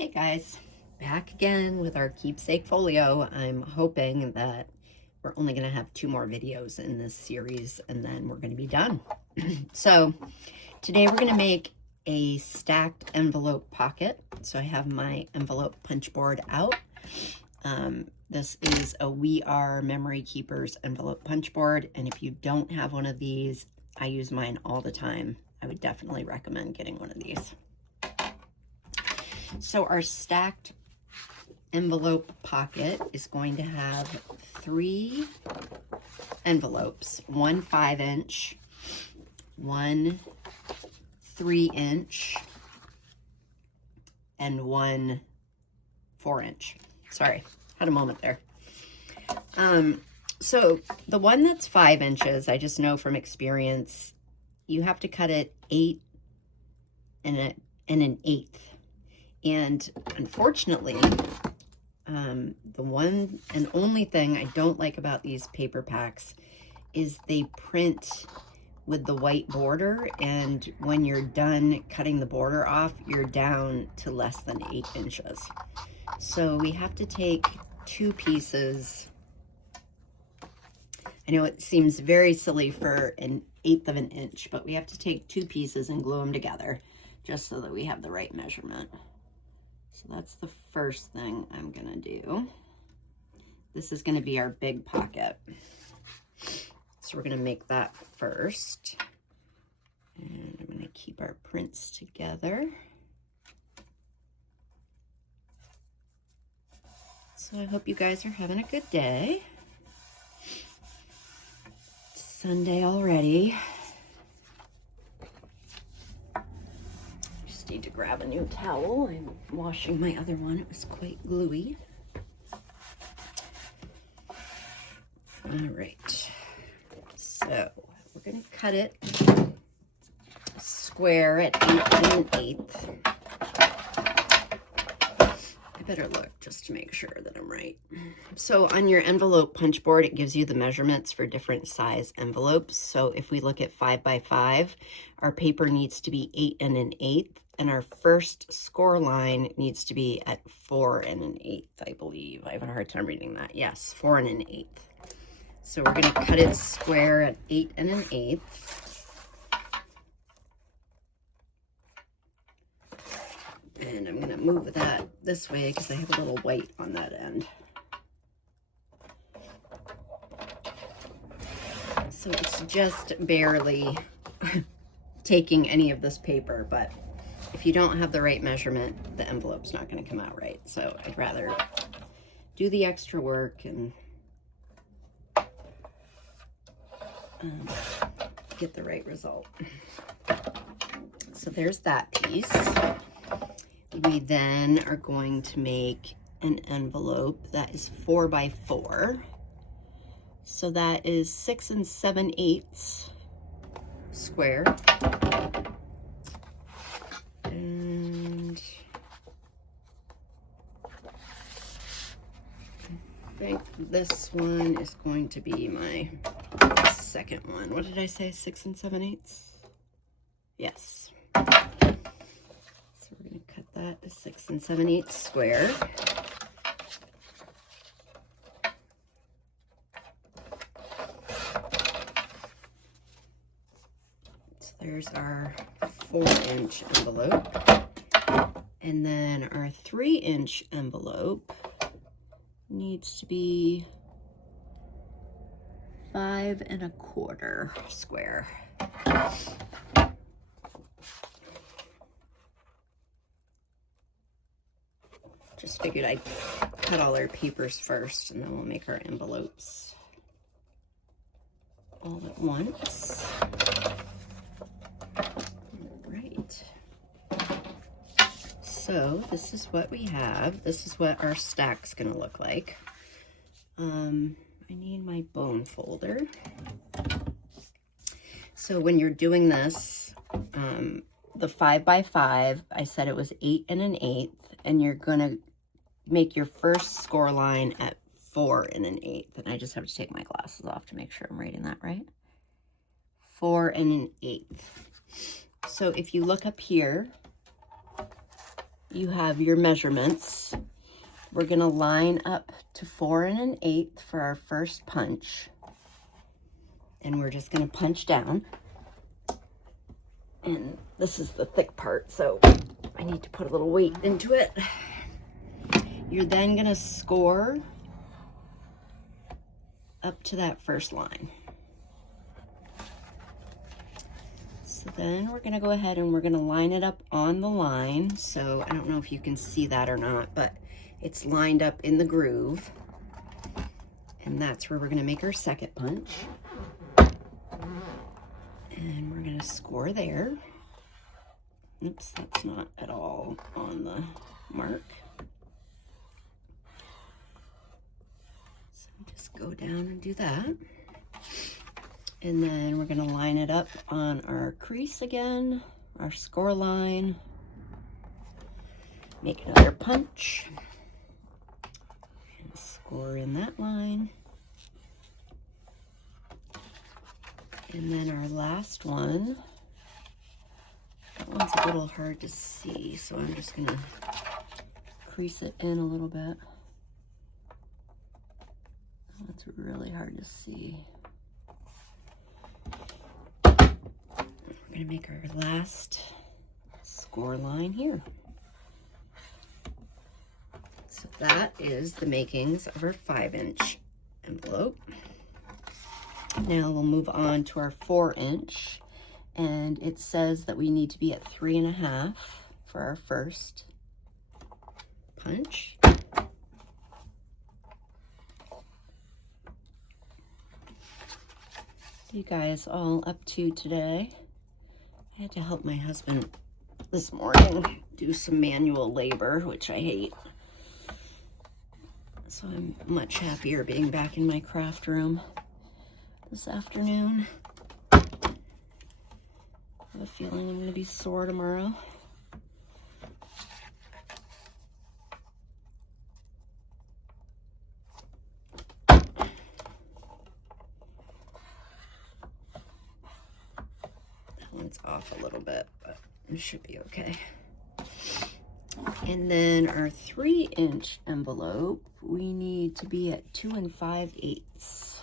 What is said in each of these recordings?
Hey guys, back again with our Keepsake Folio. I'm hoping that we're only going to have 2 more videos in this series and then we're going to be done. So today we're going to make a stacked envelope pocket. So I have my envelope punch board out. This is a We Are Memory Keepers envelope punch board, and if you don't have one of these, I use mine all the time. I would definitely recommend getting one of these. So our stacked envelope pocket is going to have 3 envelopes, one 5-inch, one 3-inch, and one 4-inch. Sorry, had a moment there. So the one that's 5 inches, I just know from experience, you have to cut it 8 and an 1/8. And unfortunately, the one and only thing I don't like about these paper packs is they print with the white border, and when you're done cutting the border off, you're down to less than 8 inches. So we have to take 2 pieces. I know it seems very silly for 1/8 of an inch, but we have to take 2 pieces and glue them together just so that we have the right measurement. So that's the first thing I'm gonna do. This is gonna be our big pocket. So we're gonna make that first. And I'm gonna keep our prints together. So I hope you guys are having a good day. It's Sunday already. Need to grab a new towel. I'm washing my other one. It was quite gluey. All right. So we're going to cut it square at 8 1/8. I better look just to make sure that I'm right. So on your envelope punch board, it gives you the measurements for different size envelopes. So if we look at 5 by 5, our paper needs to be 8 1/8. And our first score line needs to be at 4 1/8, I believe. I have a hard time reading that. Yes, 4 1/8. So we're going to cut it square at 8 1/8. And I'm going to move that this way because I have a little white on that end. So it's just barely taking any of this paper, but if you don't have the right measurement, the envelope's not going to come out right. So I'd rather do the extra work and get the right result. So there's that piece. We then are going to make an envelope that is 4 by 4. So that is 6 7/8 square. And I think this one is going to be my second one. What did I say? 6 7/8? Yes. So we're going to cut that to 6 7/8 square. So there's our 4-inch envelope. And then our 3-inch envelope needs to be 5 1/4 square. Just figured I'd cut all our papers first and then we'll make our envelopes all at once. So this is what we have. This is what our stack's gonna look like. I need my bone folder. So when you're doing this, the 5 by 5, I said it was 8 1/8, and you're gonna make your first score line at 4 1/8. And I just have to take my glasses off to make sure I'm reading that right. 4 1/8. So if you look up here, you have your measurements. We're gonna line up to 4 1/8 for our first punch. And we're just gonna punch down. And this is the thick part, so I need to put a little weight into it. You're then gonna score up to that first line. So then we're gonna go ahead and we're gonna line it up on the line. So I don't know if you can see that or not, but it's lined up in the groove. And that's where we're gonna make our second punch. And we're gonna score there. Oops, that's not at all on the mark. So just go down and do that. And then we're gonna line it up on our crease again, our score line. Make another punch. And score in that line. And then our last one, that one's a little hard to see, so I'm just gonna crease it in a little bit. That's really hard to see. We're gonna make our last score line here. So that is the makings of our 5-inch envelope. Now we'll move on to our 4-inch, and it says that we need to be at 3 1/2 for our first punch. You guys all up to today? I had to help my husband this morning do some manual labor, which I hate. So I'm much happier being back in my craft room this afternoon. I have a feeling I'm going to be sore tomorrow. That one's off a little bit, but it should be okay. And then our 3-inch envelope, we need to be at 2 5/8.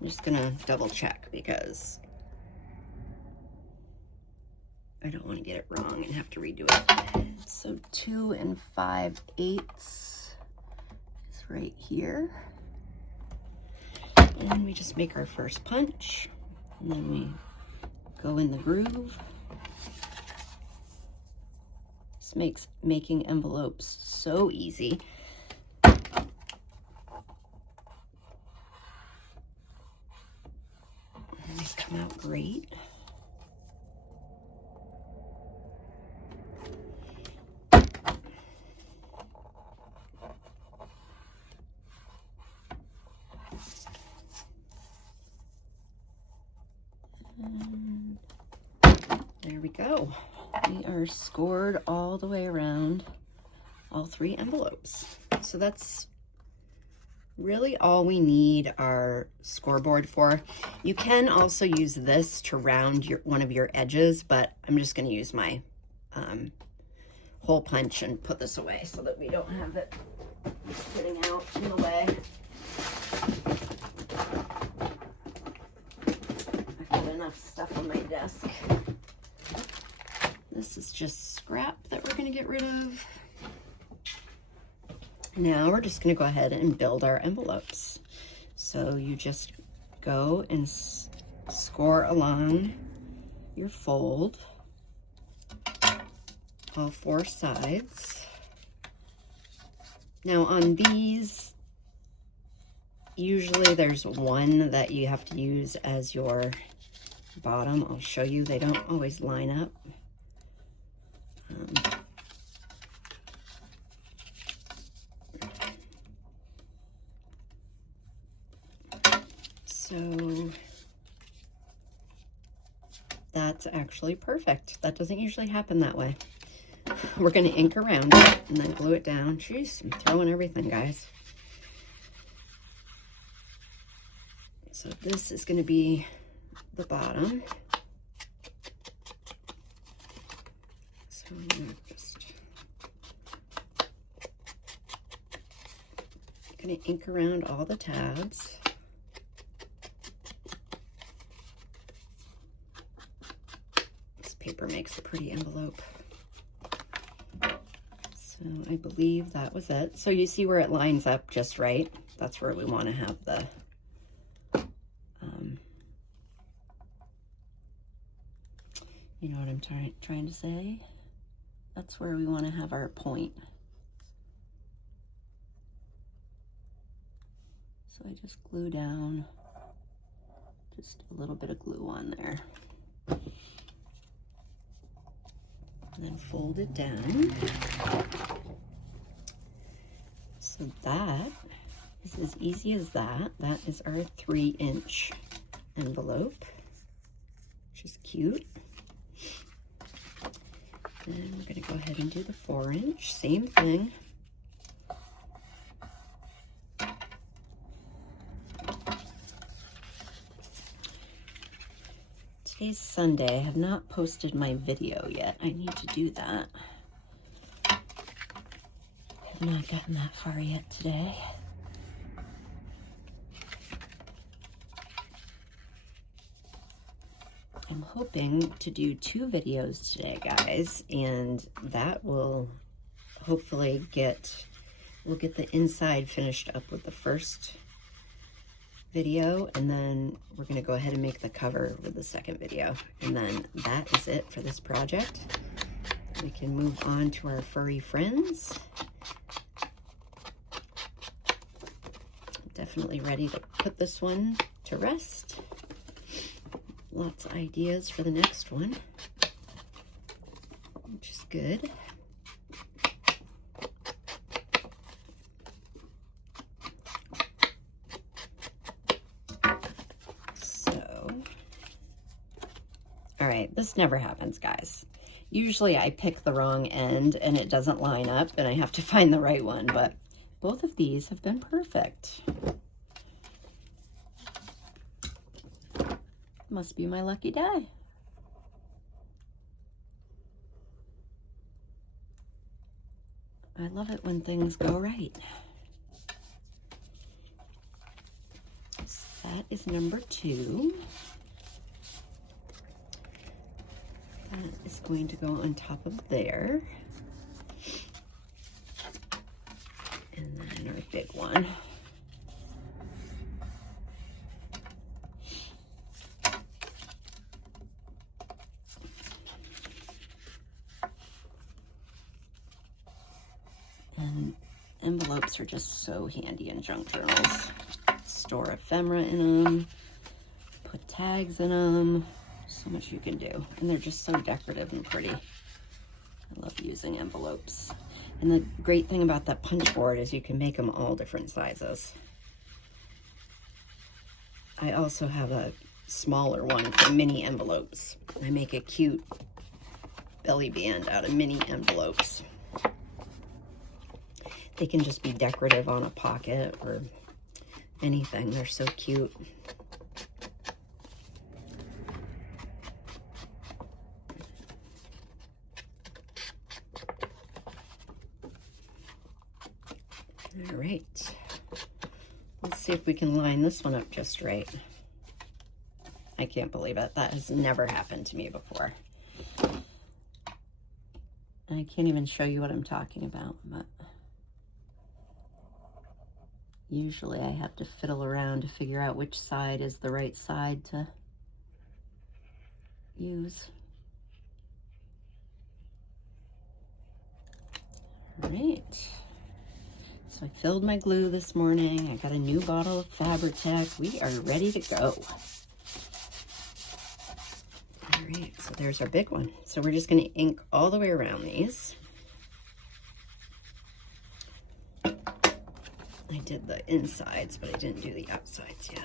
I'm just gonna double check because I don't want to get it wrong and have to redo it. So 2 5/8 is right here. And we just make our first punch, and then we go in the groove. This makes making envelopes so easy. And they come out great. And there we go. We are scored all the way around all 3 envelopes. So that's really all we need our scoreboard for. You can also use this to round one of your edges, but I'm just going to use my hole punch and put this away so that we don't have it sitting out in the way. I've got enough stuff on my desk. This is just scrap that we're going to get rid of. Now we're just going to go ahead and build our envelopes. So you just go and score along your fold, all 4 sides. Now on these, usually there's one that you have to use as your bottom. I'll show you, they don't always line up. So that's actually perfect. That doesn't usually happen that way. We're going to ink around it and then glue it down. Jeez, I'm throwing everything, guys. So this is going to be the bottom. So I'm gonna ink around all the tabs. This paper makes a pretty envelope. So I believe that was it. So you see where it lines up just right? That's where we want to have the you know what I'm trying to say? That's where we want to have our point. So I just glue down just a little bit of glue on there. And then fold it down. So that is as easy as that. That is our 3-inch envelope, which is cute. Then we're going to go ahead and do the 4-inch, same thing. Today's Sunday. I have not posted my video yet. I need to do that. I have not gotten that far yet today. I'm hoping to do 2 videos today, guys, and that will hopefully we'll get the inside finished up with the first video, and then we're going to go ahead and make the cover with the second video, and then that is it for this project. We can move on to our furry friends. Definitely ready to put this one to rest. Lots of ideas for the next one, which is good. So, all right, this never happens, guys. Usually I pick the wrong end and it doesn't line up and I have to find the right one, but both of these have been perfect. Must be my lucky day. I love it when things go right. So that is number 2. That is going to go on top of there. And then our big one. And envelopes are just so handy in junk journals. Store ephemera in them, put tags in them, so much you can do. And they're just so decorative and pretty. I love using envelopes. And the great thing about that punch board is you can make them all different sizes. I also have a smaller one for mini envelopes. I make a cute belly band out of mini envelopes. They can just be decorative on a pocket or anything. They're so cute. All right. Let's see if we can line this one up just right. I can't believe it. That has never happened to me before. I can't even show you what I'm talking about, but usually I have to fiddle around to figure out which side is the right side to use. All right. So I filled my glue this morning. I got a new bottle of Fabri-Tac. We are ready to go. All right, so there's our big one. So we're just going to ink all the way around these. I did the insides, but I didn't do the outsides yet.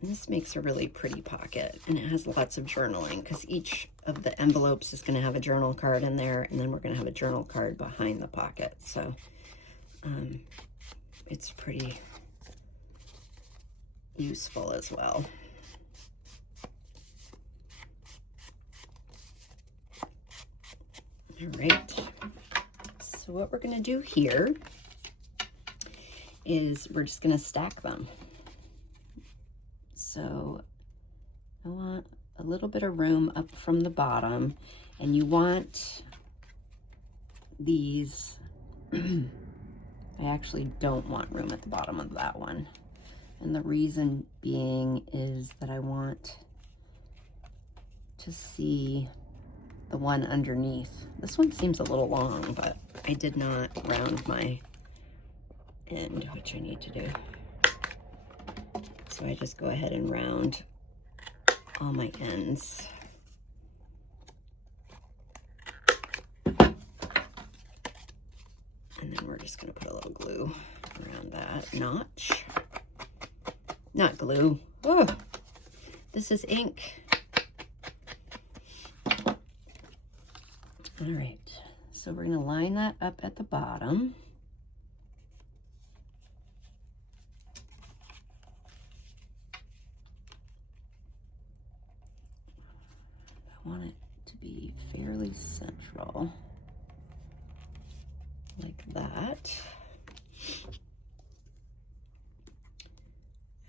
And this makes a really pretty pocket, and it has lots of journaling because each of the envelopes is going to have a journal card in there, and then we're going to have a journal card behind the pocket. So it's pretty useful as well. All right. So what we're going to do here is we're just going to stack them. So I want a little bit of room up from the bottom, and you want these, I actually don't want room at the bottom of that one. And the reason being is that I want to see the one underneath. This one seems a little long, but I did not round my end, which I need to do. So I just go ahead and round all my ends. And then we're just gonna put a little glue around that notch. Not glue. Oh, this is ink. All right, so we're gonna line that up at the bottom. I want it to be fairly central, like that.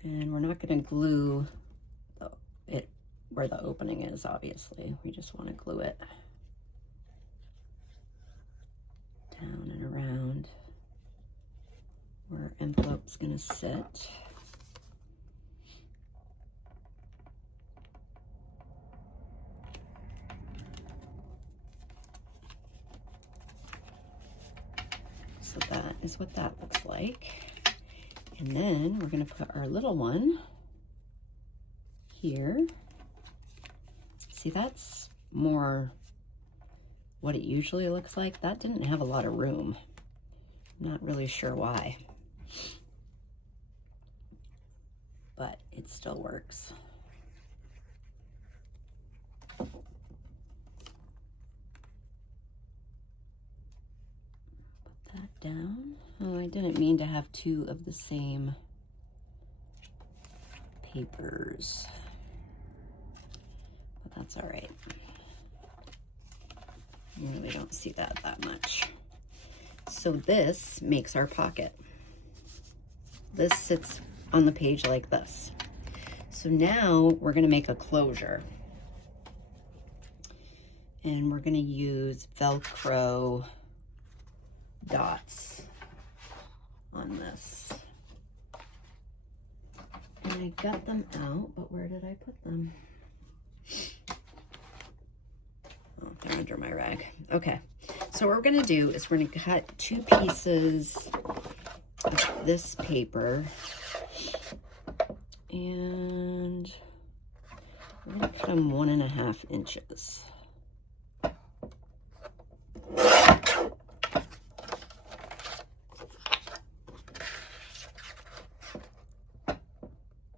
And we're not gonna glue it where the opening is, obviously. We just wanna glue it down and around where our envelope's gonna sit. So that is what that looks like. And then we're gonna put our little one here. See, that's more what it usually looks like. That didn't have a lot of room. I'm not really sure why, but it still works. Put that down. Oh, I didn't mean to have two of the same papers, but that's all right. You really don't see that much. So this makes our pocket. This sits on the page like this. So now we're gonna make a closure. And we're gonna use Velcro dots on this. And I got them out, but where did I put them? Oh, they're under my rag. Okay, so what we're gonna do is we're gonna cut two pieces of this paper, and we're gonna cut them 1.5 inches.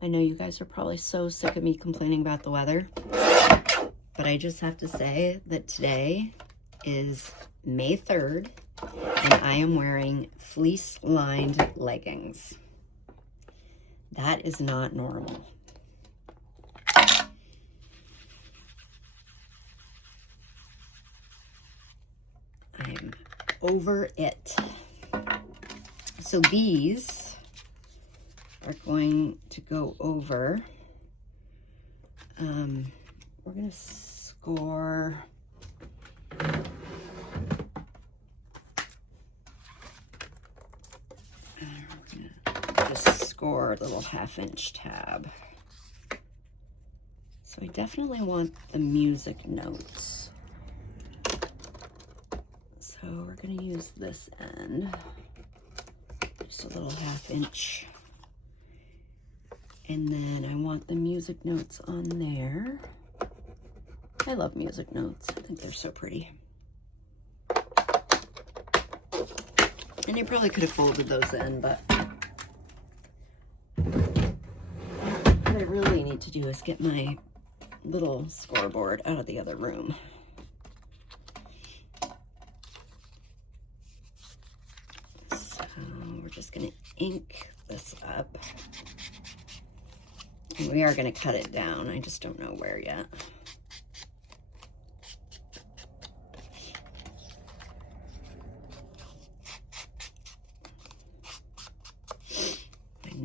I know you guys are probably so sick of me complaining about the weather, but I just have to say that today is May 3rd, and I am wearing fleece-lined leggings. That is not normal. I'm over it. So these are going to go over. We're going to score just score a little 1/2 inch tab. So I definitely want the music notes. So we're going to use this end, just a little 1/2 inch. And then I want the music notes on there. I love music notes. I think they're so pretty. And I probably could have folded those in, but what I really need to do is get my little scoreboard out of the other room. So we're just gonna ink this up. And we are gonna cut it down. I just don't know where yet.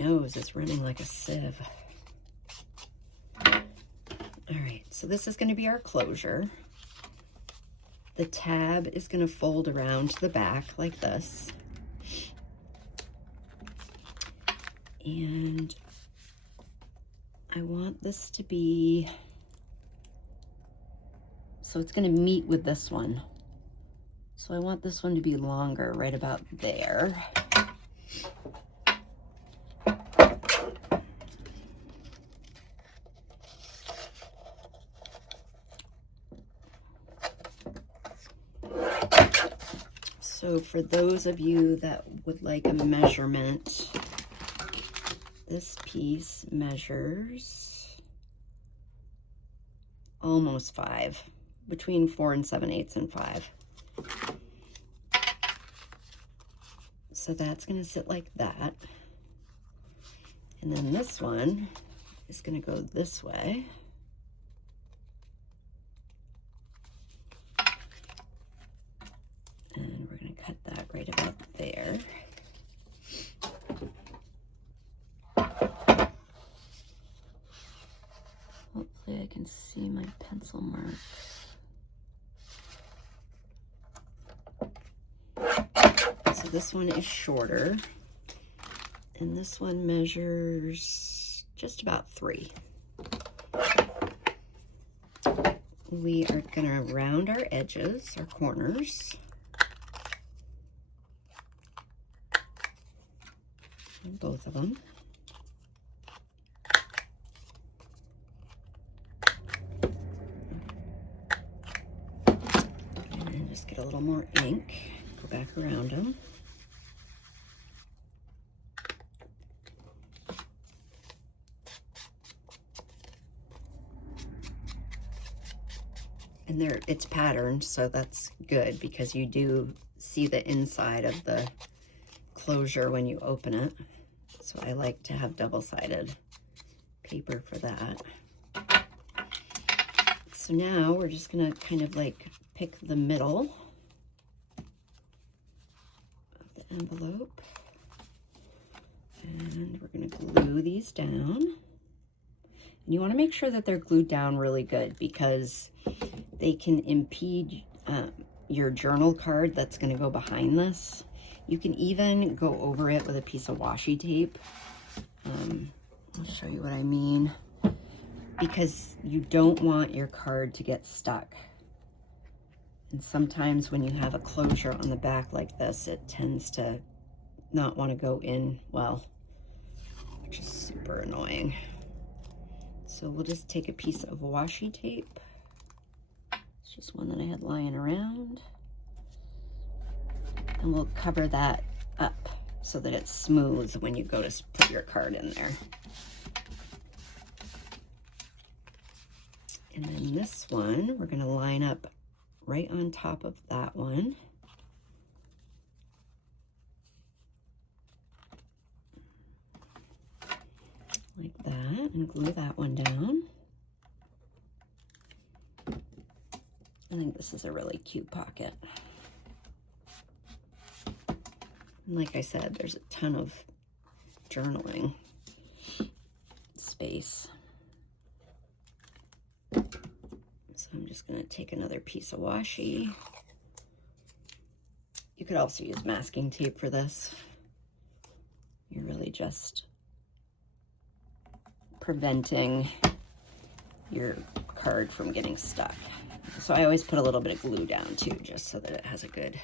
nose is running like a sieve. All right, so this is going to be our closure. The tab is going to fold around to the back like this. And I want this to be, so it's going to meet with this one. So I want this one to be longer, right about there. So for those of you that would like a measurement, this piece measures almost 5, between 4 and 7/8 and 5. So that's going to sit like that. And then this one is going to go this way. And we're going to cut that right about there. Hopefully I can see my pencil marks. So this one is shorter, and this one measures just about 3. We are going to round our edges, our corners. Both of them. And just get a little more ink, go back around them. And there, it's patterned, so that's good because you do see the inside of the closure when you open it. So I like to have double-sided paper for that. So now we're just gonna kind of like pick the middle of the envelope, and we're gonna glue these down. And you wanna make sure that they're glued down really good because they can impede your journal card that's gonna go behind this. You can even go over it with a piece of washi tape. I'll show you what I mean. Because you don't want your card to get stuck. And sometimes when you have a closure on the back like this, it tends to not want to go in well, which is super annoying. So we'll just take a piece of washi tape. It's just one that I had lying around. And we'll cover that up so that it's smooth when you go to put your card in there. And then this one, we're going to line up right on top of that one. Like that, and glue that one down. I think this is a really cute pocket. And like I said, there's a ton of journaling space. So I'm just going to take another piece of washi. You could also use masking tape for this. You're really just preventing your card from getting stuck. So I always put a little bit of glue down too, just so that it has a good,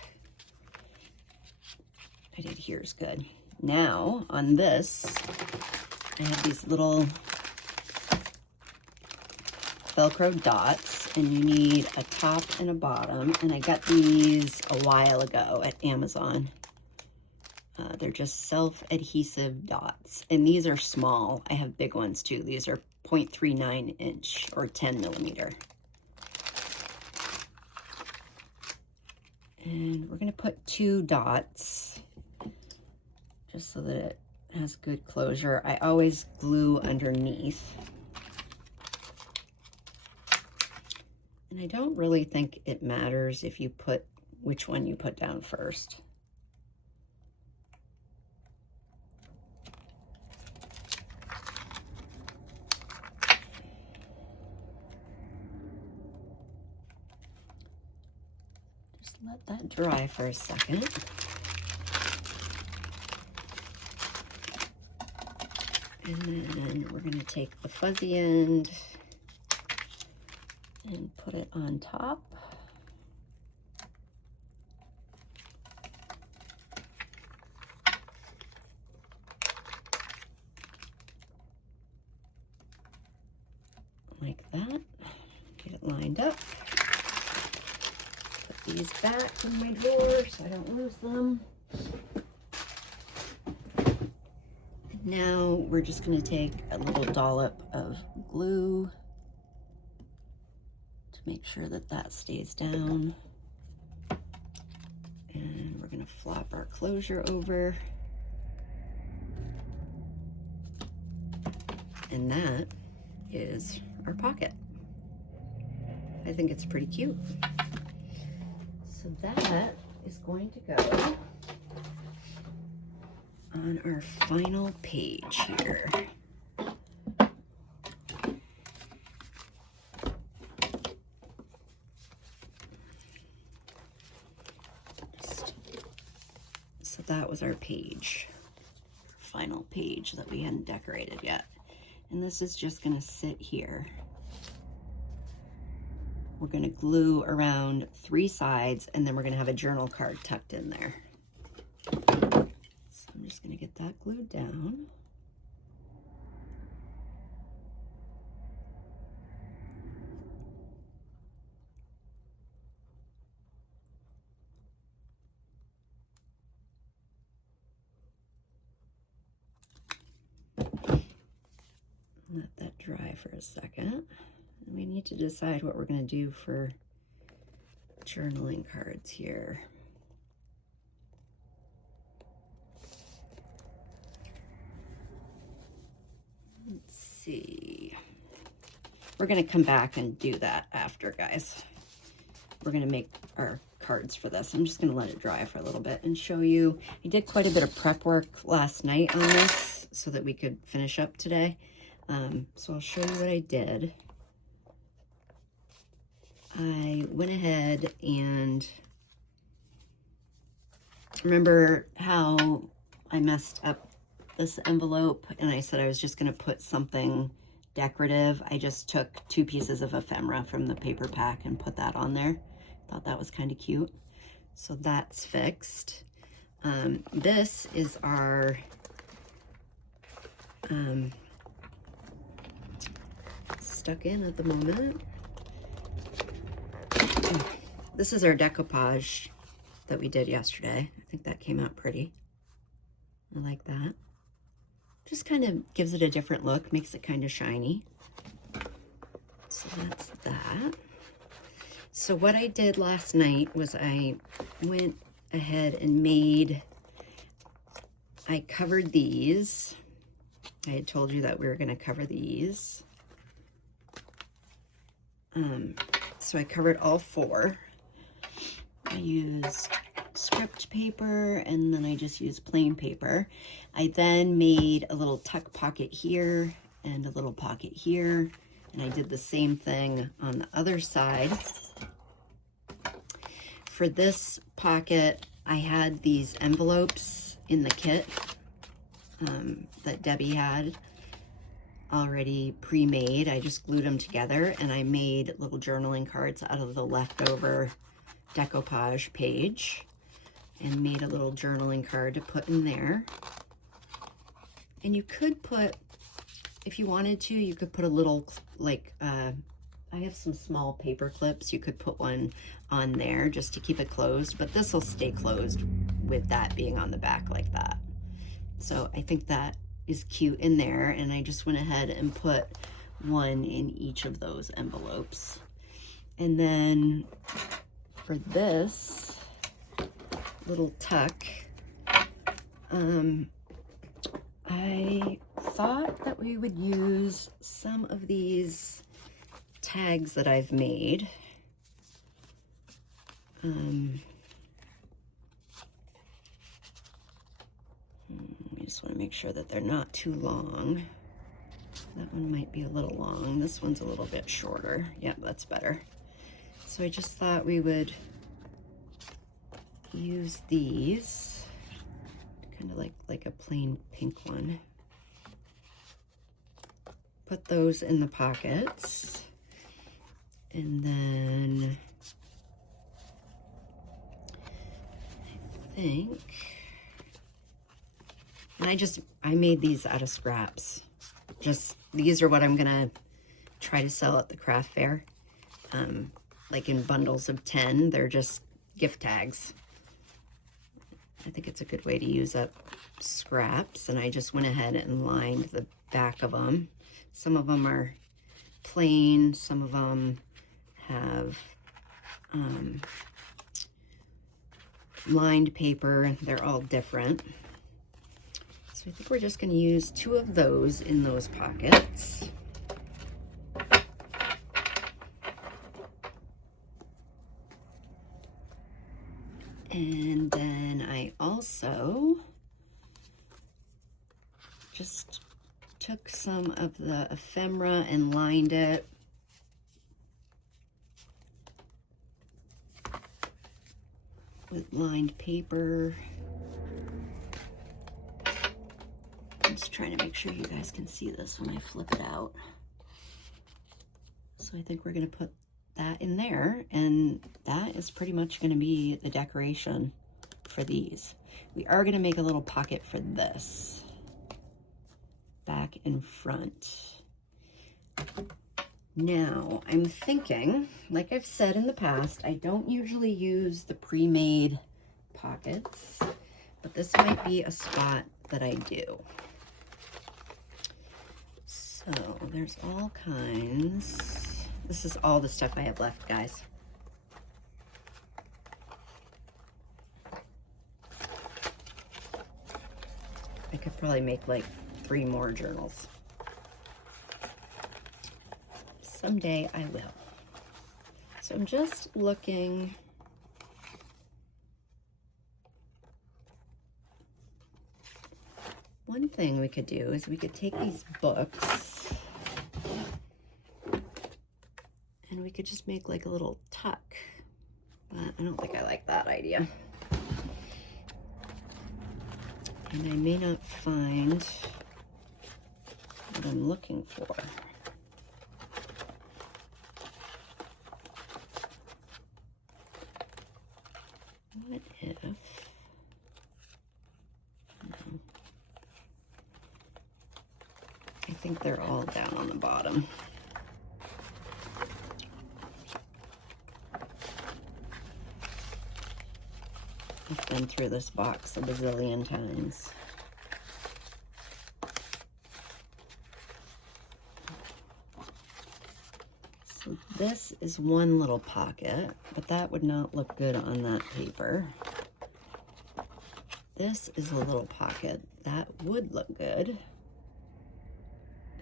it adheres good. Now on this, I have these little Velcro dots, and you need a top and a bottom, and I got these a while ago at Amazon. They're just self-adhesive dots, and these are small. I have big ones too. These are 0.39 inch or 10 millimeter. And we're going to put 2 dots just so that it has good closure. I always glue underneath. And I don't really think it matters if you put which one you put down first. Let that dry for a second. And then we're going to take the fuzzy end and put it on top. Like that. Get it lined up. Put these back in my drawer so I don't lose them. Now we're just going to take a little dollop of glue to make sure that that stays down. And we're going to flop our closure over. And that is our pocket. I think it's pretty cute. So that is going to go on our final page here. So that was our page, final page that we hadn't decorated yet. And this is just going to sit here. We're going to glue around 3 sides, and then we're going to have a journal card tucked in there. So I'm just going to get that glued down. Let that dry for a second. We need to decide what we're going to do for journaling cards here. Let's see. We're going to come back and do that after, guys. We're going to make our cards for this. I'm just going to let it dry for a little bit and show you. I did quite a bit of prep work last night on this so that we could finish up today. So I'll show you what I did. I went ahead and remember how I messed up this envelope and I said I was just going to put something decorative. I just took 2 pieces of ephemera from the paper pack and put that on there. Thought that was kind of cute. So that's fixed. This is our stuck in at the moment. This is our decoupage that we did yesterday. I think that came out pretty. I like that. Just kind of gives it a different look, makes it kind of shiny. So that's that. So what I did last night was I went ahead and I covered these. I had told you that we were going to cover these. So I covered all 4. I used script paper and then I just used plain paper. I then made a little tuck pocket here and a little pocket here. And I did the same thing on the other side. For this pocket, I had these envelopes in the kit that Debbie had already pre-made. I just glued them together and I made little journaling cards out of the leftover decoupage page and made a little journaling card to put in there. And you could put, if you wanted to, you could put a little, like, I have some small paper clips. You could put one on there just to keep it closed, but this will stay closed with that being on the back like that. So I think that is cute in there, and I just went ahead and put one in each of those envelopes. And then for this little tuck, I thought that we would use some of these tags that I've made. I just want to make sure that they're not too long. That one might be a little long. This one's a little bit shorter. Yep, that's better. So I just thought we would use these, kind of like a plain pink one. Put those in the pockets, and then I think, and I made these out of scraps. These are what I'm gonna try to sell at the craft fair, like in bundles of 10. They're just gift tags. I think it's a good way to use up scraps, and I just went ahead and lined the back of them. Some of them are plain, some of them have lined paper. They're all different. So I think we're just going to use 2 of those in those pockets. And then I also just took some of the ephemera and lined it. With lined paper. I'm just trying to make sure you guys can see this when I flip it out. So I think we're going to put that in there, and that is pretty much going to be the decoration for these. We are going to make a little pocket for this, back and front. Now, I'm thinking, like I've said in the past, I don't usually use the pre-made pockets, but this might be a spot that I do. So there's all kinds. This is all the stuff I have left, guys. I could probably make like 3 more journals. Someday I will. So I'm just looking. One thing we could do is we could take these books and we could just make like a little tuck. But I don't think I like that idea. And I may not find what I'm looking for. What if, no. I think they're all down on the bottom. I've been through this box a bazillion times. So this is one little pocket, but that would not look good on that paper. This is a little pocket. That would look good.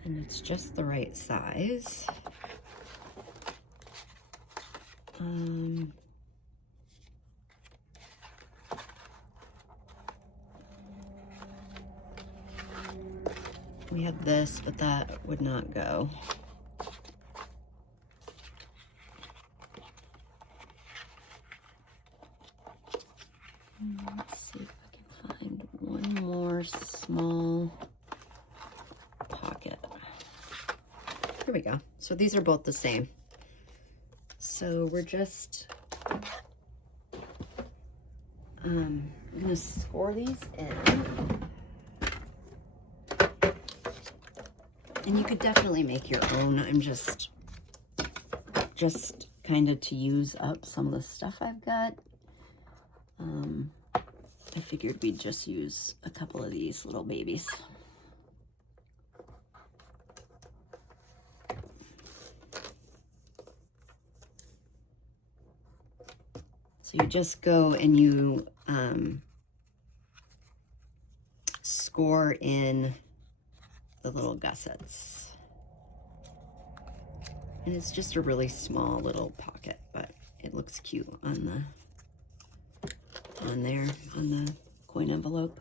And it's just the right size. We have this, but that would not go. Let's see if I can find one more small pocket. Here we go. So these are both the same. So we're just I'm gonna score these in. And you could definitely make your own. I'm just kind of to use up some of the stuff I've got. I figured we'd just use a couple of these little babies. So you just go and you score in the little gussets. And it's just a really small little pocket, but it looks cute on the coin envelope.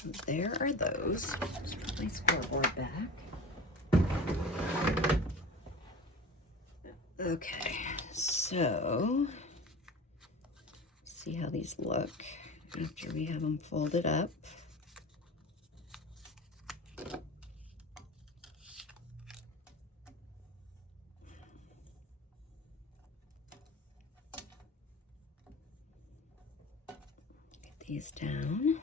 So there are those. Just put my scoreboard back. Okay, so see how these look after we have them folded up. Get these down.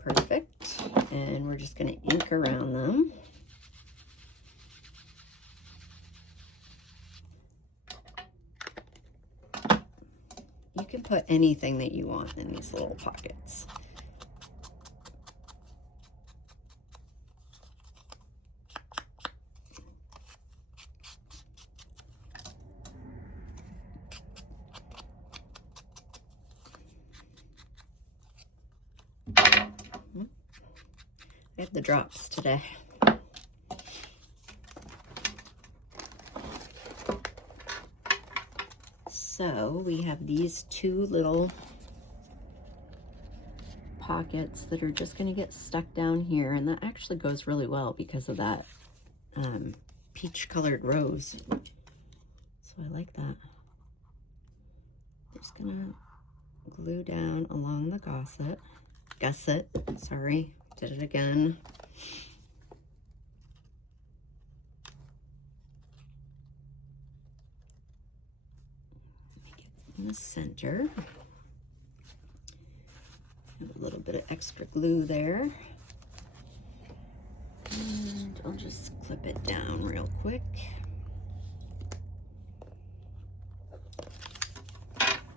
Perfect. And we're just going to ink around them. You can put anything that you want in these little pockets. I have the drops today. So we have these two little pockets that are just going to get stuck down here, and that actually goes really well because of that peach colored rose. So I like that. Just gonna glue down along the gusset, sorry, did it again. Make it in the center. Have a little bit of extra glue there. And I'll just clip it down real quick.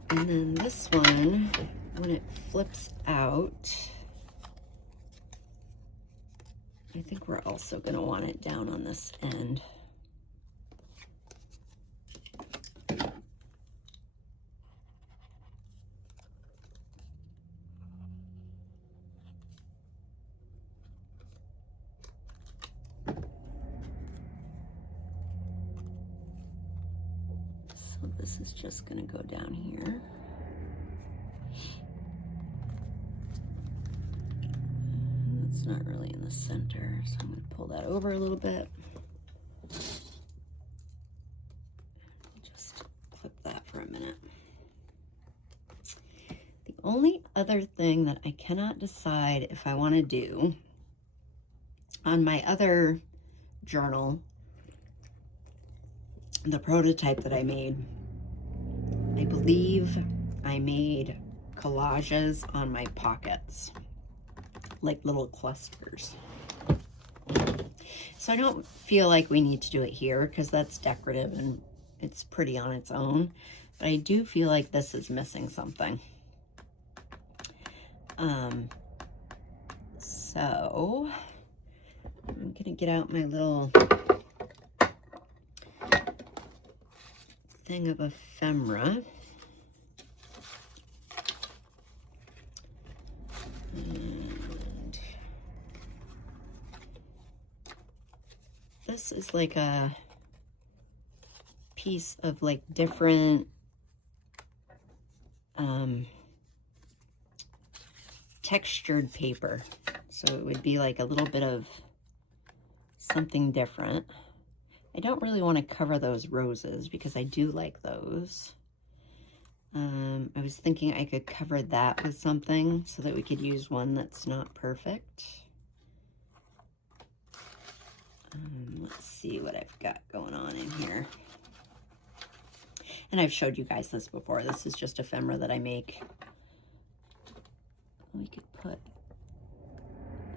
And then this one, when it flips out, I think we're also going to want it down on this end. So this is just going to go down here. And that's not really in the center, so I'm going to pull that over a little bit. Just clip that for a minute. The only other thing that I cannot decide if I want to do on my other journal, the prototype that I made, I believe I made collages on my pockets, like little clusters. So I don't feel like we need to do it here because that's decorative and it's pretty on its own, but I do feel like this is missing something. So I'm gonna get out my little thing of ephemera. And this is like a piece of like different textured paper. So it would be like a little bit of something different. I don't really want to cover those roses because I do like those. I was thinking I could cover that with something so that we could use one that's not perfect. Let's see what I've got going on in here. And I've showed you guys this before. This is just ephemera that I make. We could put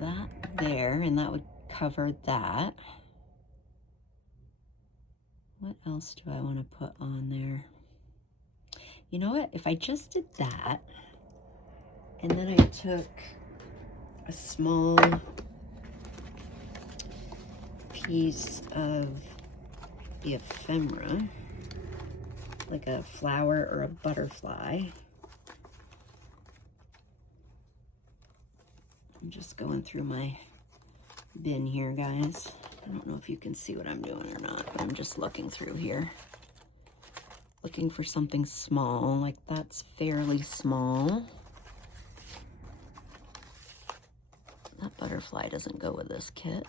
that there, and that would cover that. What else do I want to put on there? You know what? If I just did that, and then I took a small piece of the ephemera, like a flower or a butterfly. I'm just going through my bin here, guys. I don't know if you can see what I'm doing or not, but I'm just looking through here. looking for something small, like that's fairly small. That butterfly doesn't go with this kit.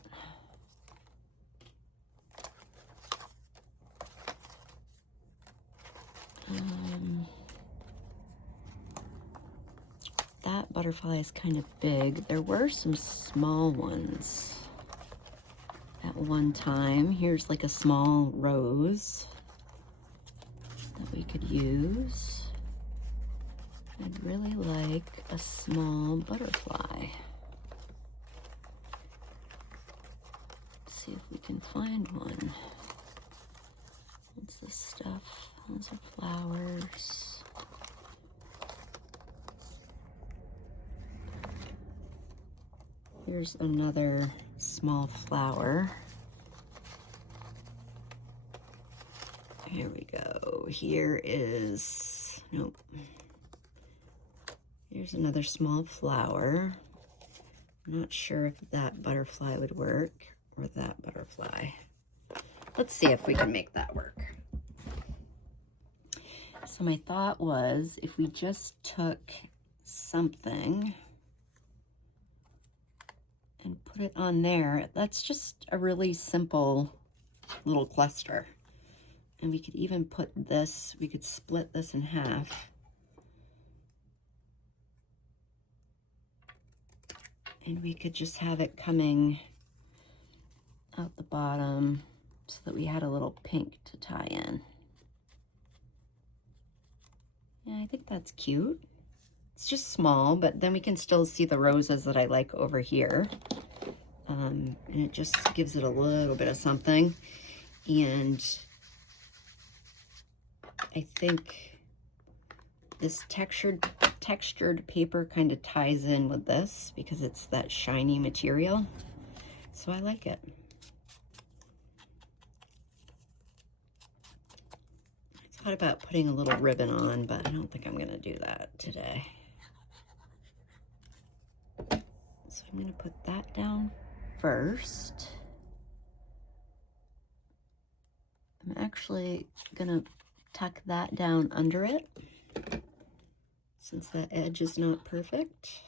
That butterfly is kind of big. There were some small ones at one time. Here's like a small rose that we could use. I'd really like a small butterfly. Let's see if we can find one. What's this stuff? Those are flowers. Here's another small flower. Here we go. Here is, nope. Here's another small flower. I'm not sure if that butterfly would work or that butterfly. Let's see if we can make that work. So my thought was if we just took something and put it on there, that's just a really simple little cluster. And we could even put this, we could split this in half. And we could just have it coming out the bottom so that we had a little pink to tie in. Yeah, I think that's cute. It's just small, but then we can still see the roses that I like over here. And it just gives it a little bit of something. And I think this textured paper kind of ties in with this because it's that shiny material. So I like it. I thought about putting a little ribbon on, but I don't think I'm going to do that today. So I'm going to put that down first. I'm actually going to tuck that down under it since that edge is not perfect.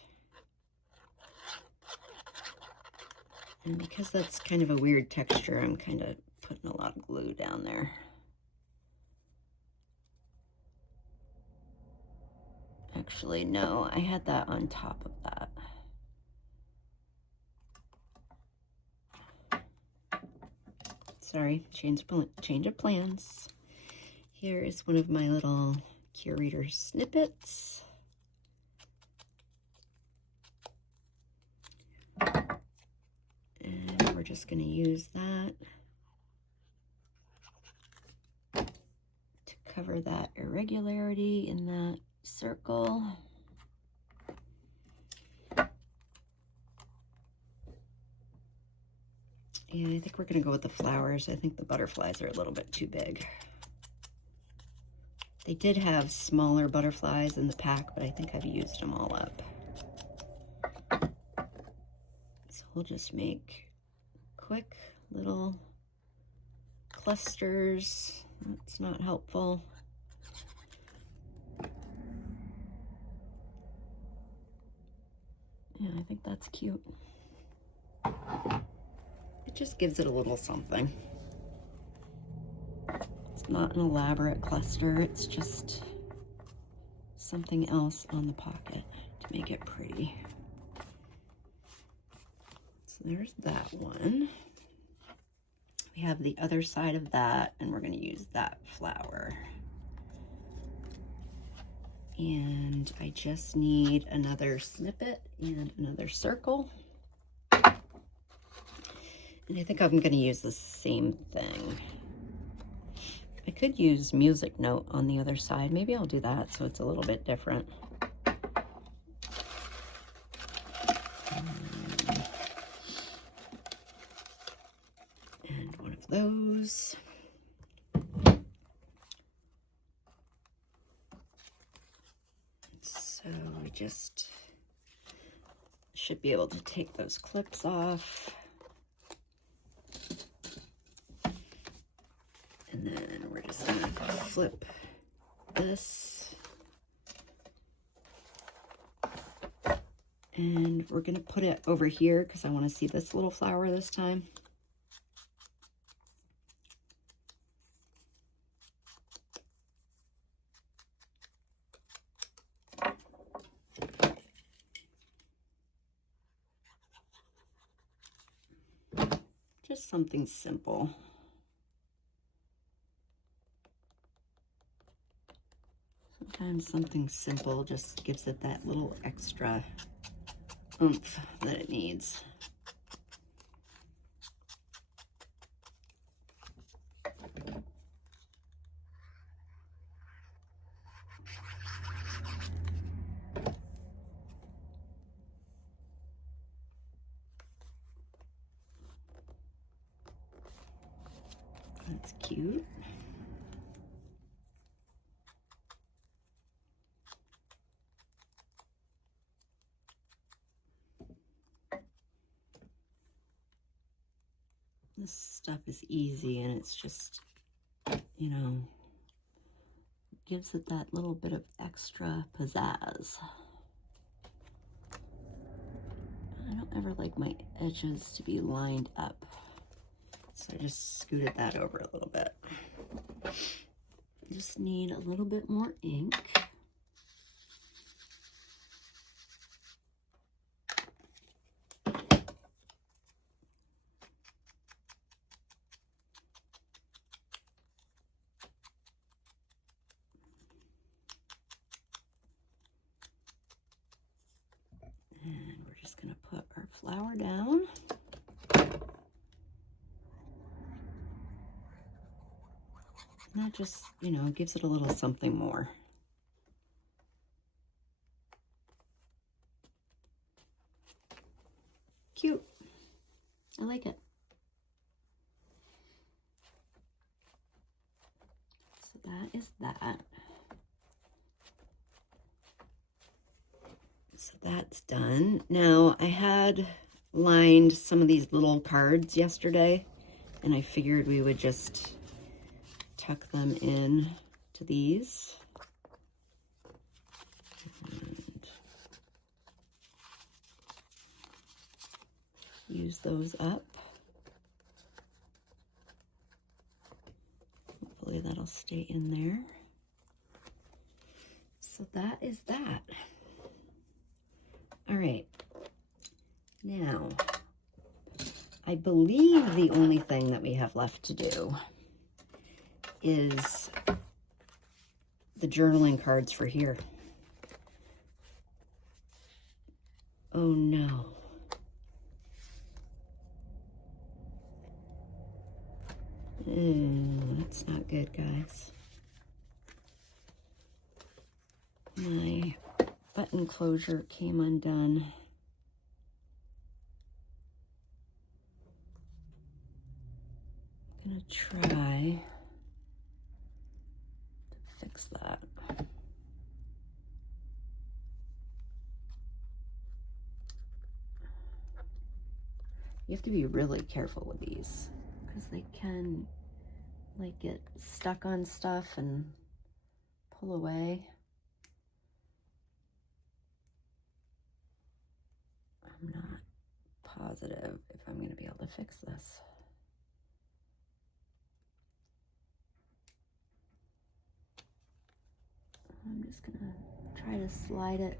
And because that's kind of a weird texture, I'm kind of putting a lot of glue down there. Actually, no, I had that on top of that. Sorry, change of plans. Here is one of my little curator snippets. And we're just going to use that to cover that irregularity in that circle. Yeah, I think we're going to go with the flowers. I think the butterflies are a little bit too big. They did have smaller butterflies in the pack, but I think I've used them all up. So we'll just make quick little clusters. That's not helpful. Yeah, I think that's cute. It just gives it a little something. It's not an elaborate cluster, it's just something else on the pocket to make it pretty. So there's that one. We have the other side of that, and we're going to use that flower. And I just need another snippet and another circle. And I think I'm going to use the same thing. I could use music note on the other side. Maybe I'll do that so it's a little bit different. And one of those. So we just should be able to take those clips off. And then we're just going to flip this. And we're going to put it over here because I want to see this little flower this time. Just something simple. Sometimes something simple just gives it that little extra oomph that it needs. That's cute. This stuff is easy, and it's just, you know, gives it that little bit of extra pizzazz. I don't ever like my edges to be lined up, so I just scooted that over a little bit. Just need a little bit more ink. And we're just going to put our flower down. And that just, you know, gives it a little something more. Cute. I like it. So that is that. So that's done. Now, I had lined some of these little cards yesterday, and I figured we would just tuck them in to these. And use those up. Hopefully that'll stay in there. So that is that. All right, now, I believe the only thing that we have left to do is the journaling cards for here. Oh no. That's not good, guys. My button closure came undone. I'm gonna try to fix that. You have to be really careful with these because they can like get stuck on stuff and pull away. I'm not positive if I'm going to be able to fix this. I'm just going to try to slide it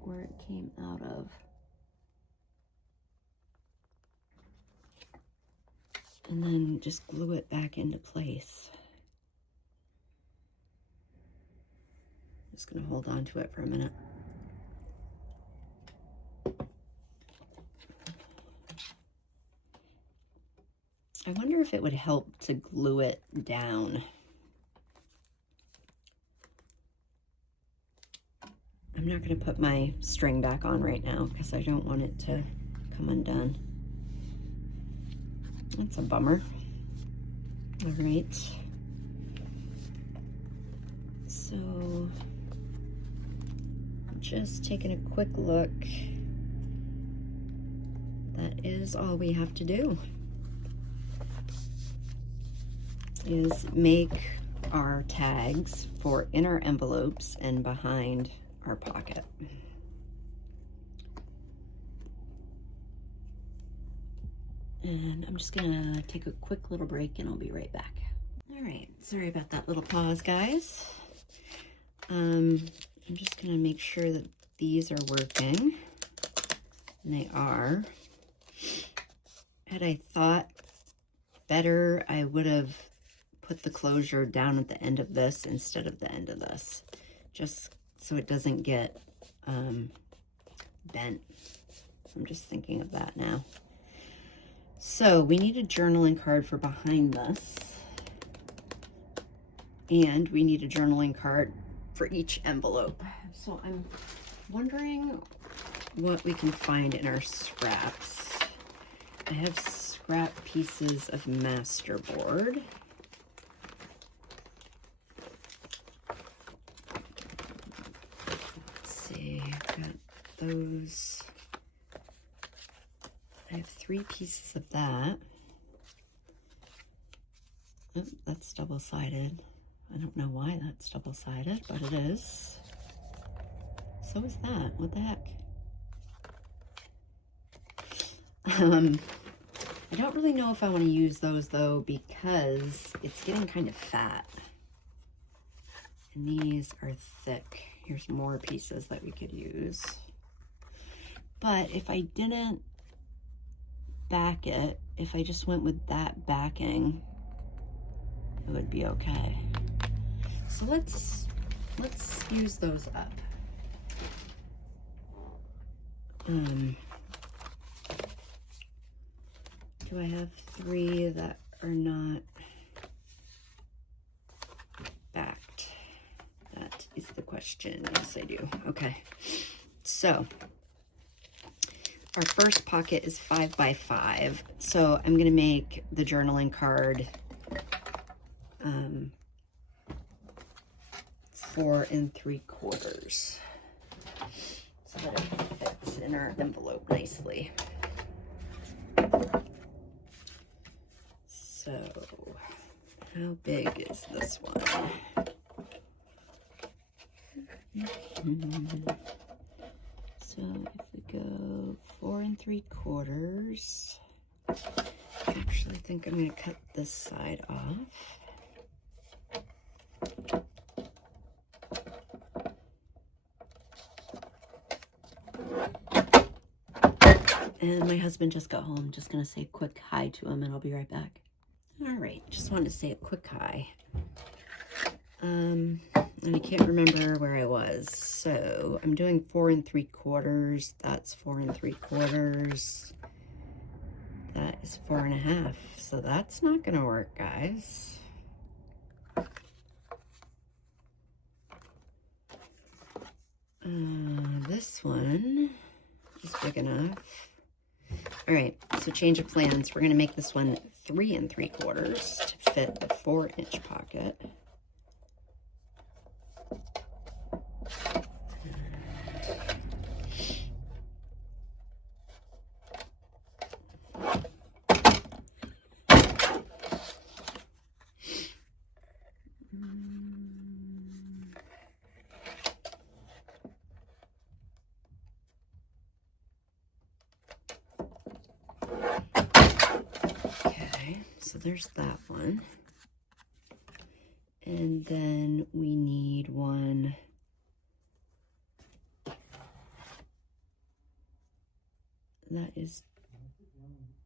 where it came out of. And then just glue it back into place. Just going to hold on to it for a minute. I wonder if it would help to glue it down. I'm not going to put my string back on right now because I don't want it to come undone. That's a bummer. All right. So, just taking a quick look. That is all we have to do. Is make are tags for inner envelopes and behind our pocket. And I'm just gonna take a quick little break and I'll be right back. All right, sorry about that little pause, guys. I'm just gonna make sure that these are working, and they are. Had I thought better, I would have put the closure down at the end of this instead of the end of this, just so it doesn't get bent. I'm just thinking of that now. So we need a journaling card for behind this, and we need a journaling card for each envelope. So I'm wondering what we can find in our scraps. I have scrap pieces of masterboard. Let's see, I've got those. I have 3 pieces of that. Oh, that's double-sided. I don't know why that's double-sided, but it is. So is that. What the heck? I don't really know if I want to use those, though, because it's getting kind of fat. And these are thick. Here's more pieces that we could use. But if I didn't back it, if I just went with that backing, it would be okay. So let's use those up. Do I have 3 that are not backed? That is the question. Yes, I do. Okay. So our first pocket is 5 by 5. So I'm going to make the journaling card 4 3/4 so that it fits in our envelope nicely. So how big is this one? So if we go 4 3/4, actually I think I'm going to cut this side off. And my husband just got home. I'm just going to say a quick hi to him and I'll be right back. All right, just wanted to say a quick hi. And I can't remember where I was. So I'm doing 4 3/4. That's 4 3/4. That is 4 1/2. So that's not going to work, guys. This one is big enough. All right, so change of plans. We're going to make this one 3 3/4 to fit the 4-inch pocket. So there's that one. And then we need one that is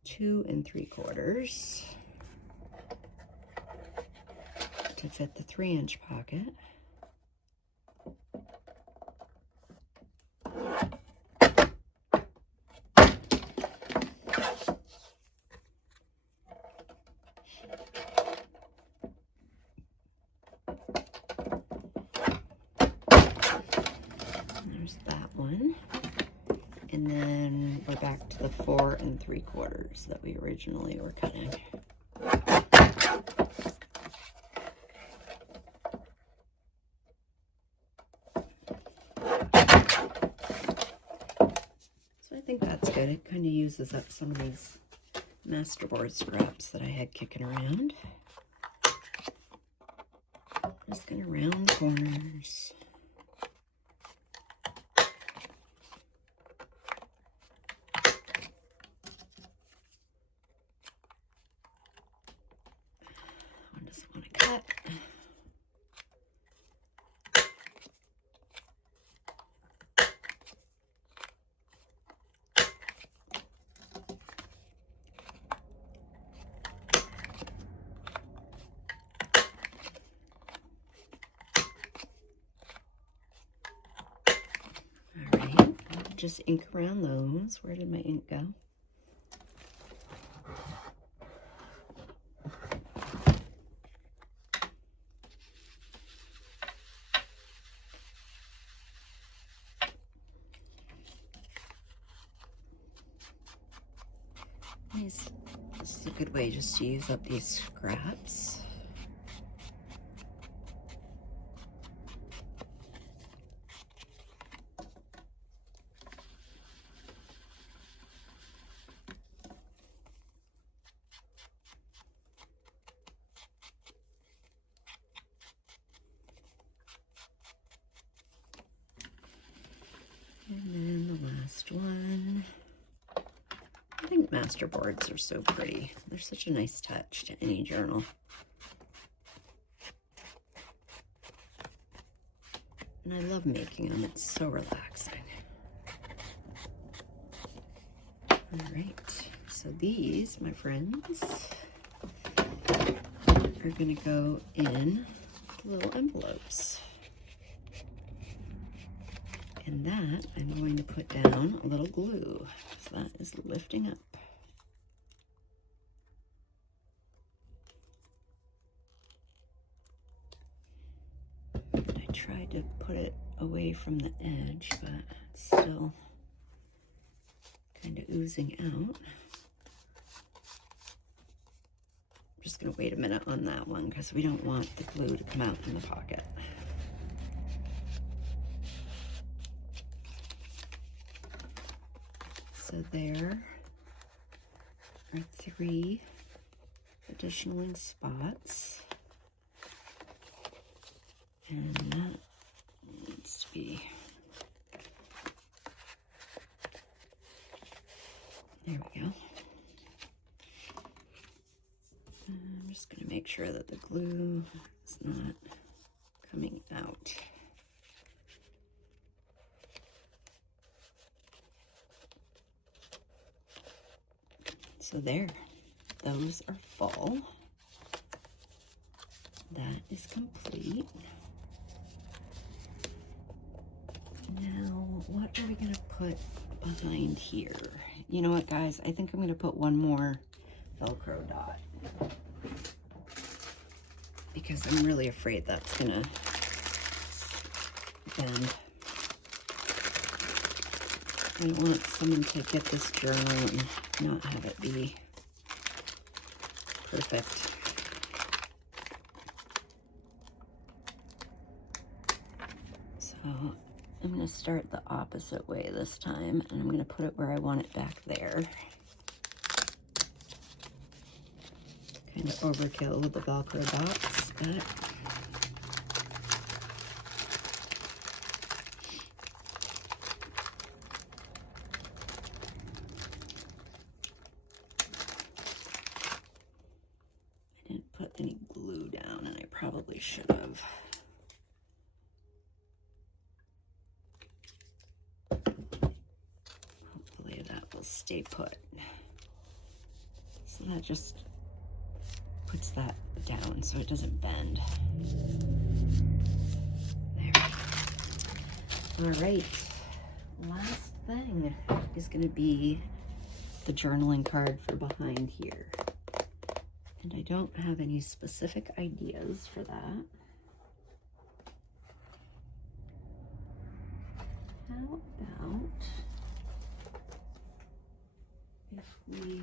2 3/4 to fit the 3-inch pocket. There's that one. And then we're back to the 4 3/4 that we originally were cutting. So I think that's good. It kind of uses up some of these masterboard scraps that I had kicking around. Just gonna round corners. One doesn't want to cut. Just ink around those. Where did my ink go? This is a good way just to use up these scraps. And then the last one. I think master boards are so pretty. They're such a nice touch to any journal. And I love making them. It's so relaxing. All right. So these, my friends, are going to go in little envelopes. And that I'm going to put down a little glue. So that is lifting up. I tried to put it away from the edge, but it's still kind of oozing out. I'm just going to wait a minute on that one because we don't want the glue to come out in the pocket. So there are 3 additional ink spots, and that needs to be, there we go. I'm just going to make sure that the glue is not coming out. So there, those are full. That is complete. Now, what are we gonna put behind here? You know what, guys? I think I'm gonna put one more Velcro dot because I'm really afraid that's gonna bend. I don't want someone to get this journal and not have it be perfect. So I'm going to start the opposite way this time, and I'm going to put it where I want it back there. Kind of overkill with the Velcro dots, but any glue down, and I probably should have. Hopefully that will stay put. So that just puts that down so it doesn't bend. There. All right. Last thing is going to be the journaling card for behind here. And I don't have any specific ideas for that. How about if we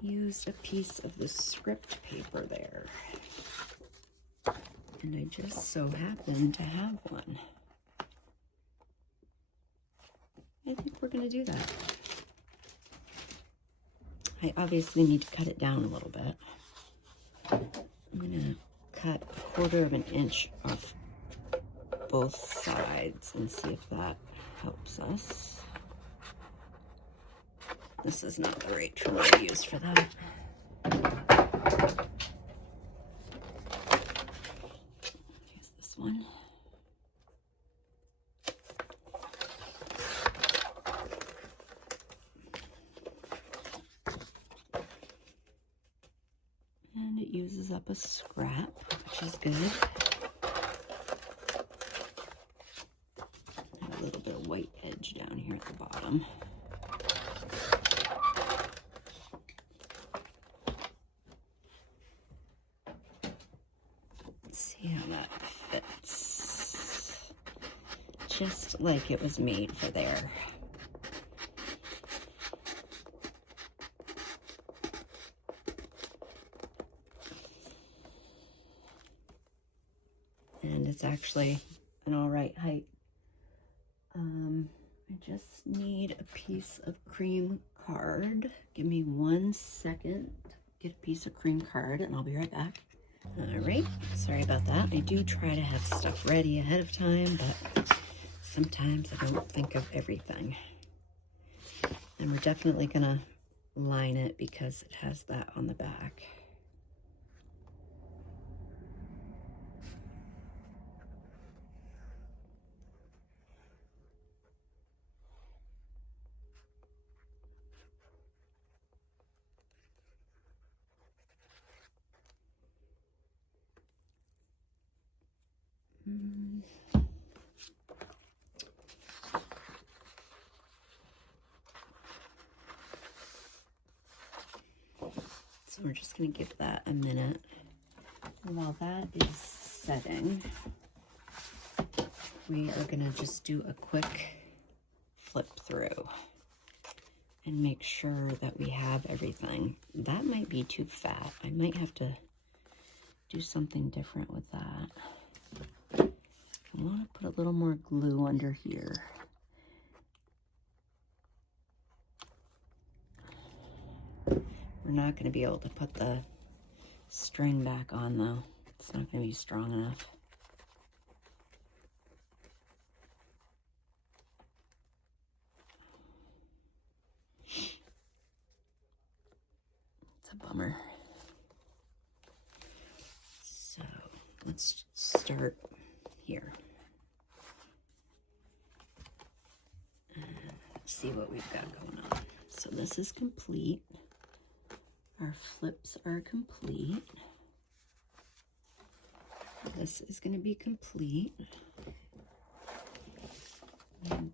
used a piece of the script paper there? And I just so happen to have one. I think we're going to do that. I obviously need to cut it down a little bit. I'm gonna cut 1/4 of an inch off both sides and see if that helps us. This is not the right trim I use for that. Use this one. And it uses up a scrap, which is good. A little bit of white edge down here at the bottom. Let's see how that fits. Just like it was made for there. And it's actually an all right height. I just need a piece of cream card. Give me 1 second to get a piece of cream card and I'll be right back. All right, sorry about that. I do try to have stuff ready ahead of time, but sometimes I don't think of everything. And we're definitely gonna line it because it has that on the back. So we're just going to give that a minute. And while that is setting, we are going to just do a quick flip through and make sure that we have everything. That might be too fat. I might have to do something different with that. I want to put a little more glue under here. We're not going to be able to put the string back on though. It's not going to be strong enough. It's a bummer. So let's start here. And see what we've got going on. So this is complete. Our flips are complete. This is going to be complete. And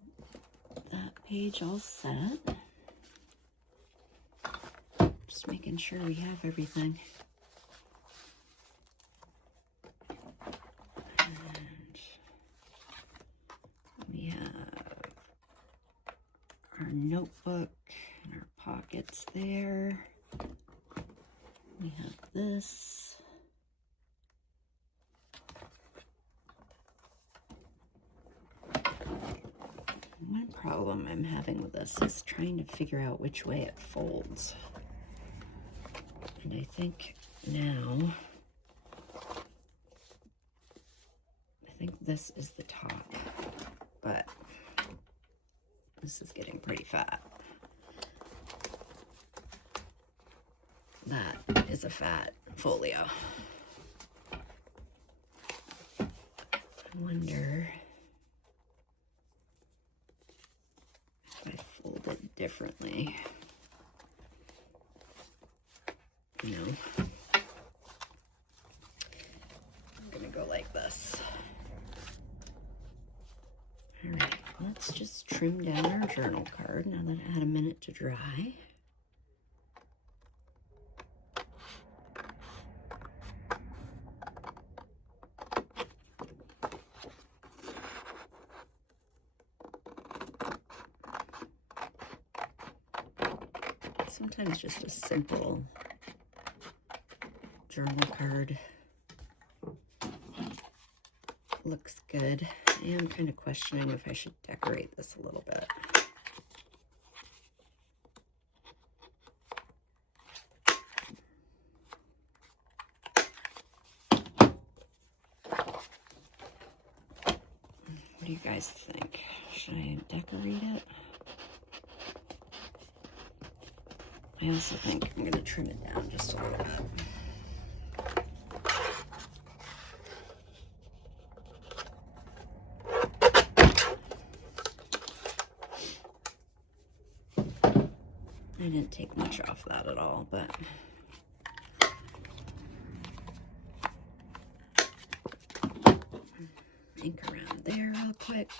that page all set. Just making sure we have everything. And we have our notebook and our pockets there. We have this. One problem I'm having with this is trying to figure out which way it folds. And I think now, I think this is the top, but this is getting pretty fat. That is a fat folio. I wonder if I fold it differently. No. I'm gonna go like this. All right, let's just trim down our journal card now that it had a minute to dry. Sometimes just a simple journal card looks good. I am kind of questioning if I should decorate this a little bit. do you guys think? Should I decorate it? I also think I'm going to trim it down just a little bit. I didn't take much off that at all, but ink around there real quick.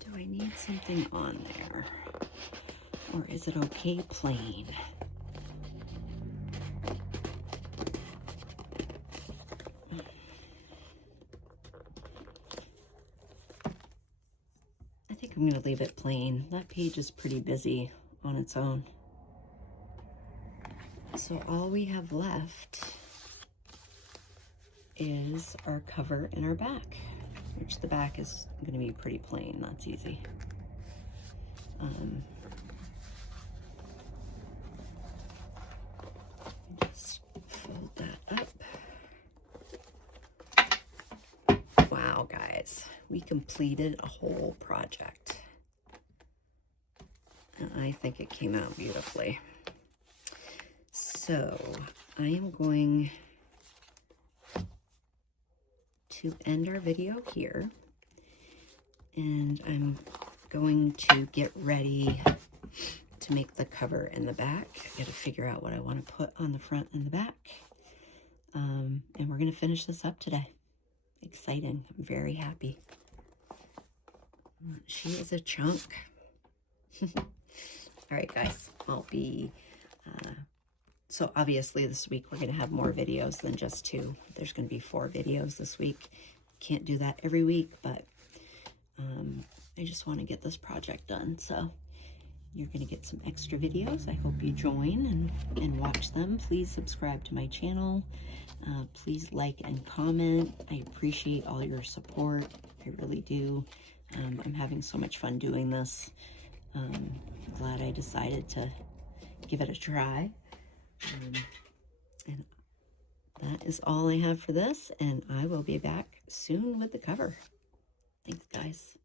Do I need something on there? Or is it okay plain? I think I'm going to leave it plain. That page is pretty busy on its own. So all we have left is our cover and our back, which the back is going to be pretty plain. That's easy. Just fold that up. Wow, guys, we completed a whole project. And I think it came out beautifully. So I am going to end our video here, and I'm going to get ready to make the cover and the back. I got to figure out what I want to put on the front and the back, and we're going to finish this up today. Exciting. I'm very happy. She is a chunk. All right, guys, I'll be so obviously this week we're going to have more videos than just 2. There's going to be 4 videos this week. Can't do that every week, but I just want to get this project done. So you're going to get some extra videos. I hope you join and watch them. Please subscribe to my channel. Please like and comment. I appreciate all your support. I really do. I'm having so much fun doing this. Glad I decided to give it a try. And that is all I have for this, and I will be back soon with the cover. Thanks, guys.